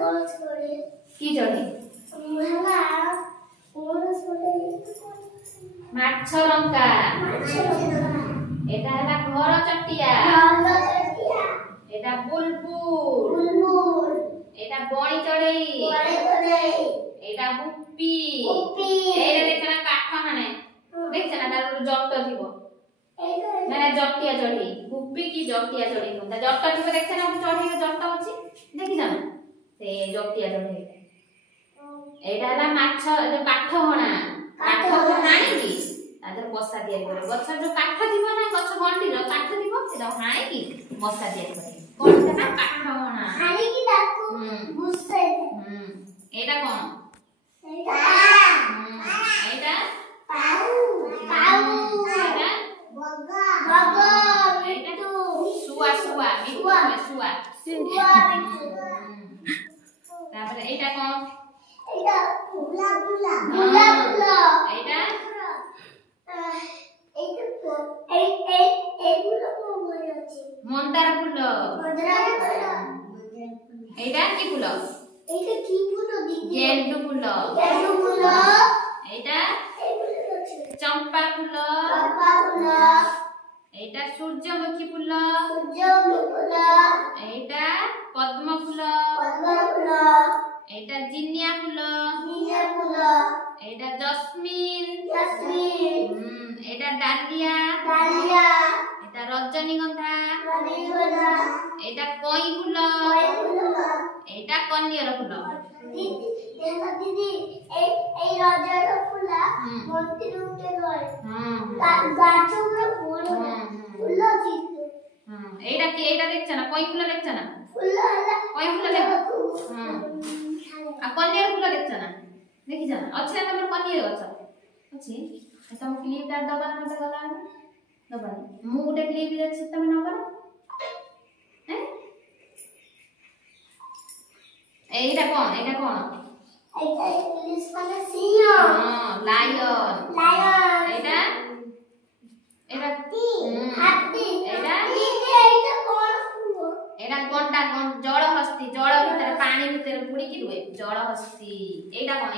की चढ़ी माछ रंका एटा हला घर चटिया एटा बुलबुल एटा बणी चढ़ई एटा गुप्पी एटा देखना काठ माने देखना तार जट थिबो माने जटिया चढ़ी गुप्पी की जटिया चढ़ी कोनता जट थिबो देखना चढ़ी जट होची देखि जाना से जटिया चढ़ी एटा हला माछ जो काठ हणा काठ हाणी की आदर बसा दिया करे गछ जो काठ थिबो ना गछ गंडी रो काठ थिबो सेटा हाणी की बसा दिया करे कोन सेटा काठ हणा हाणी की ताकू बुससे एटा कोन एटा पाऊ एटा बगा एटा सुआ मिठू में सुआ तापर एटा कोन एटा फुला एटा मंदार फूल एटा की फूल गेंडू फूल एटा चंपा फूल एटा सूर्यमुखी फूल एटा पद्म फूल एटा जिनिया फूल एटा जस्मिन एटा डालिया एटा रजनीगंधा एटा कई फूल एटा कन्यर फूल दीदी এই রজর ফুল মন্দির উঠে গয় গাছ উপরে বড় ফুল চিত এইটা কি এইটা দেখছ না কই ফুল দেখছ না ফুল হলা কই ফুল দেখ आ कन्यर फूल देखछ ना देखि जाना अच्छे नंबर कन्यर गछ अछि त हम क्लिप दा दबा मते गला दबा मु गुटे क्लिप अछि तमे न कर हैं एटा कोन एटा इंग्लिश माने सिंह हां लायन एटा हाथी एटा कोन एटा गंडा जल हस्ती जल भीतर पानी भीतर बुड़ी की रुए जल हस्ती एटा कोन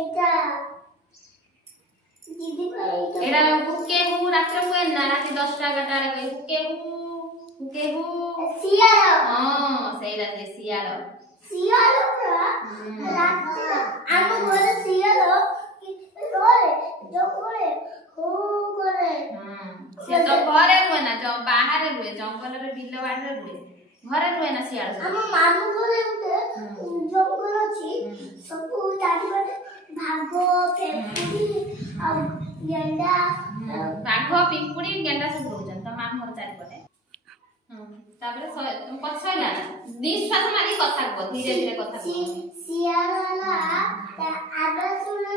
एटा दीदी एटा हुके हु रात्र को ना रात 10टा 11टा रे हुके हु सियालो हां सेरा से सियालो पूरा रात हम घर सियालो रोए जो करे हो करे से तो घरे रुए ना जो बाहर रुए जंगल रे बिल बाड़ रे रुए घरे रुए ना सियाल हम मामू घरे जंगल अछि सब ताडी भागो पेपुड़ी आ गेंडा भागो पिपुड़ी गेंडा सब रहउछन त मामू घर चारि पटे ताबरे पछला निश्वास मारी कथा को धीरे धीरे कथा को सियाला आबे सुनने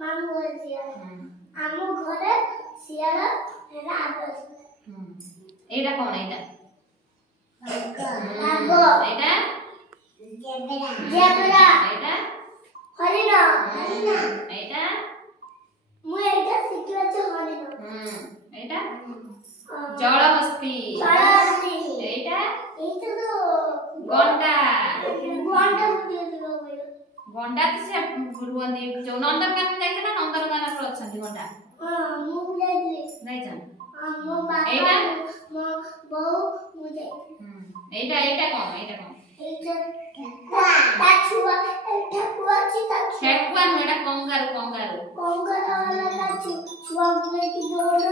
मामू घर सियाल आमो घरे सियाला एला आबे एटा कोन एटा नागो एटा जेब्रा एटा हरिण एटा मु एटा सिखला छ हरिण एटा जलहस्ती एटा तो गंडा गंडा तो से गुरुवंदी जो नंदनकानन जाय ना नंदनकानन पर अछन गंडा हां मु जाय नहीं जान हां मो बाबा एटा मो बहु मुझे एटा कोन एटा छुआ छी ठेकुआ मेडा कंगारू वाला छुआ में की दौड़